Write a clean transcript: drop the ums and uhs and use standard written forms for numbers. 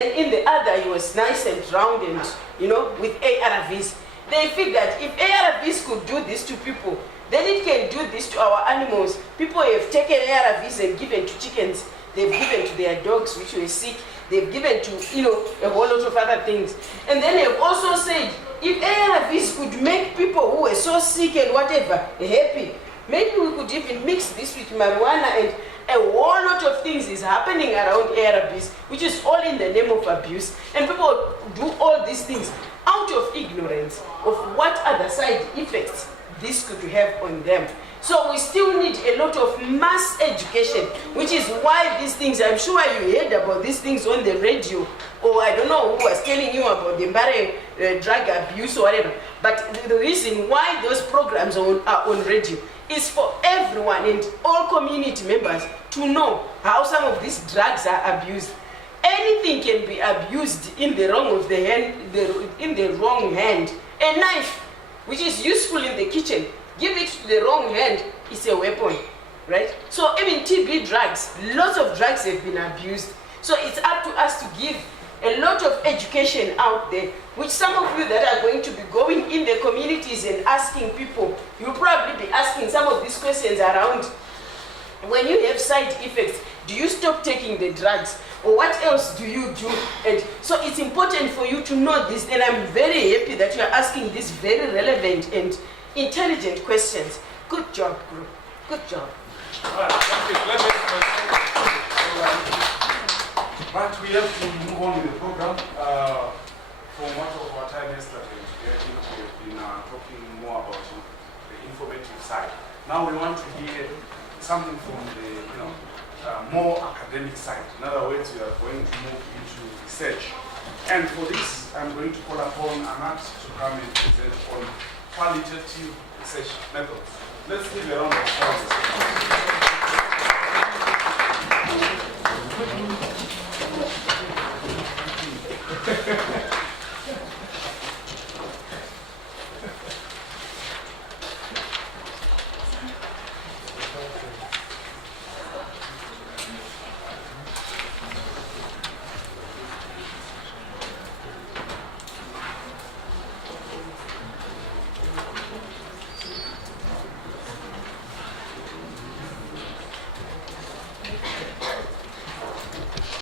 And in the other, he was nice and round and, with ARVs. They figured if ARVs could do this to people, then it can do this to our animals. People have taken ARVs and given to chickens. They've given to their dogs, which were sick. They've given to, a whole lot of other things. And then they've also said, if ARVs could make people who were so sick and whatever happy, maybe we could even mix this with marijuana, and a whole lot of things is happening around ARVs, which is all in the name of abuse. And people do all these things out of ignorance of what other side effects this could have on them. So we still need a lot of mass education, which is why these things, I'm sure you heard about these things on the radio, or I don't know who was telling you about the drug abuse or whatever. But the reason why those programs are on radio is for everyone and all community members to know how some of these drugs are abused. Anything can be abused in the wrong of the hand, in the wrong hand. A knife, which is useful in the kitchen, give it to the wrong hand, it's a weapon, right? So even TB drugs, lots of drugs have been abused. So it's up to us to give a lot of education out there, which some of you that are going to be going in the communities and asking people, you'll probably be asking some of these questions around when you have side effects, do you stop taking the drugs? Or what else do you do? And so it's important for you to know this, and I'm very happy that you're asking these very relevant and intelligent questions. Good job, group. Good job. All right, thank you. But we have to move on with the program. For much of our time yesterday, we have been talking more about the informative side. Now we want to hear something from the more academic side. In other words, we are going to move into research. And for this, I'm going to call upon Anat to come and present on qualitative research methods. Let's give a round of applause.